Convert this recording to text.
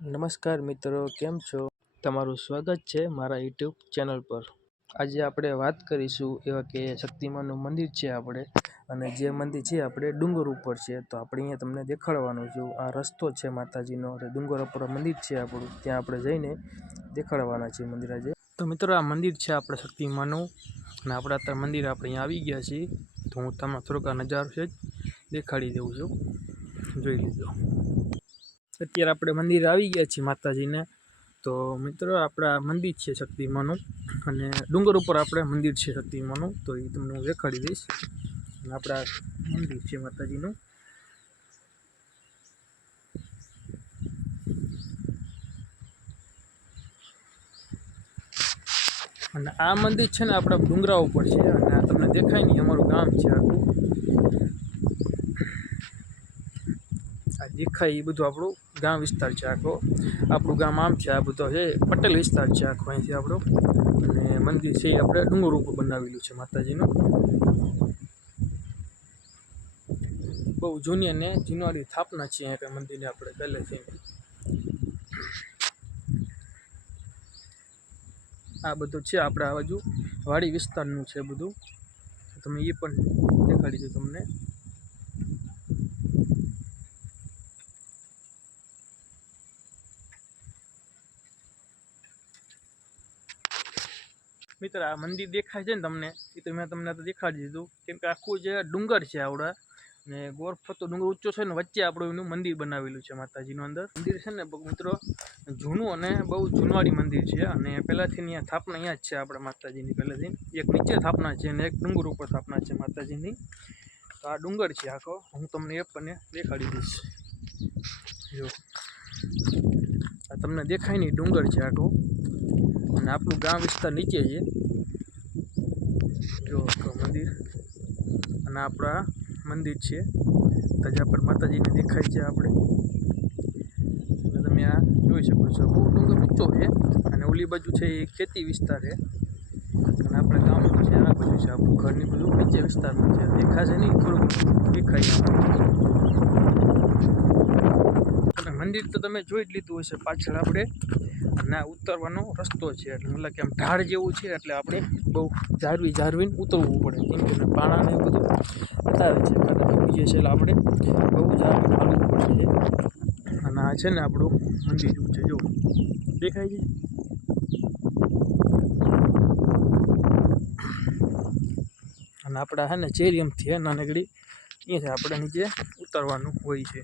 નમસ્કાર મિત્રો, કેમ છો? તમારું સ્વાગત છે મારા યુટ્યુબ ચેનલ પર. આજે આપણે વાત કરીશું એવા કે શક્તિમાનનું મંદિર છે આપણે, અને જે મંદિર છે આપણે ડુંગર ઉપર છે. તો આપણે અહીંયા તમને દેખાડવાનું છું. આ રસ્તો છે માતાજીનો, અને ડુંગર ઉપર મંદિર છે આપણું. ત્યાં આપણે જઈને દેખાડવાના છે મંદિર આજે. તો મિત્રો, આ મંદિર છે આપણે શક્તિમાનું અને આપણે અત્યારે મંદિર આપણે અહીંયા આવી ગયા છીએ. તો હું તમને થોડોક આ નજારો છે જ દેખાડી દઉં છું. જોઈ લીધો. અત્યારે આપણે મંદિર આવી ગયા છીએ માતાજીને. તો મિત્રો, આપણા મંદિર છે શક્તિમાનું અને ડુંગર ઉપર આપણે મંદિર છે શક્તિમાનું. તો એ તમને હું દેખાડી દઈશ. અને આપણા મંદિર છે માતાજીનું. અને આ મંદિર છે ને આપણા ડુંગરા ઉપર છે. અને આ તમને દેખાય નહીં, અમારું ગામ છે આખું. આ દેખાય એ બધું આપણું ગામ વિસ્તાર છે આખો. આપણું ગામ આમ છે, આ બધો છે, પટેલ વિસ્તાર છે આખો અહીંથી આપણો. અને મંદિર છે એ આપણે ડુંગર ઉપર બનાવેલું છે માતાજીનું. બહુ જૂની અને જીનવાળી સ્થાપના છે અહીંયા મંદિરને આપણે પહેલેથી. આ બધું છે આપણે આ બાજુ વાડી વિસ્તારનું છે બધું. તમે એ પણ દેખાડી દઉં તમને. મિત્ર, આ મંદિર દેખાય છે ને તમને, એ તો મેં તમને તો દેખાડી દીધું. કેમ કે આખું જે ડુંગર છે આવડા, ને ગોરફતો ડુંગર ઊંચો છે ને વચ્ચે આપણું એનું મંદિર બનાવેલું છે માતાજીનું અંદર. મંદિર છે ને મિત્રો, જૂનું અને બહુ જૂનવાળી મંદિર છે. અને પહેલાંથી અહીંયા સ્થાપના અહીંયા જ છે આપણે માતાજીની પહેલેથી. એક નીચે સ્થાપના છે અને એક ડુંગર ઉપર સ્થાપના છે માતાજીની. તો આ ડુંગર છે આખો. હું તમને એ પણ દેખાડી દઈશ. જો. આ તમને દેખાય નહીં ડુંગર છે આખો. અને આપણું ગામ વિસ્તાર નીચે છે. જો મંદિર અને આપણા મંદિર છે. તજાપર માતાજીને દેખાય છે આપણે. તમે આ જોઈ શકો છો. બહુ ડુંગર ઊંચો છે અને ઓલી બાજુ છે એ ખેતી વિસ્તાર છે. અને આપણે ગામનું છે, આ બાજુ છે. આપણું ઘરની બધું નીચે વિસ્તારમાં છે. દેખાશે નહીં, થોડુંક દેખાય અને મંદિર તો તમે જોઈ જ લીધું હશે પાછળ આપણે. આ ઉતરવાનો રસ્તો છે એટલે મતલબ કે આમ ઢાળ જેવું છે એટલે આપણે બહુ જાળવી જાળવીને ઉતરવું પડે. કેમ કે પાણા ને બધું બતાવે છે. કારણ છે એટલે આપણે બહુ જાળવી હાલવું પડે અને આ છે ને આપણું મંદિર છે. જો, દેખાય છે? અને આપણા છે ને ચેરિયમથી નાનકડી અહીંયાથી આપણે નીચે ઉતરવાનું હોય છે.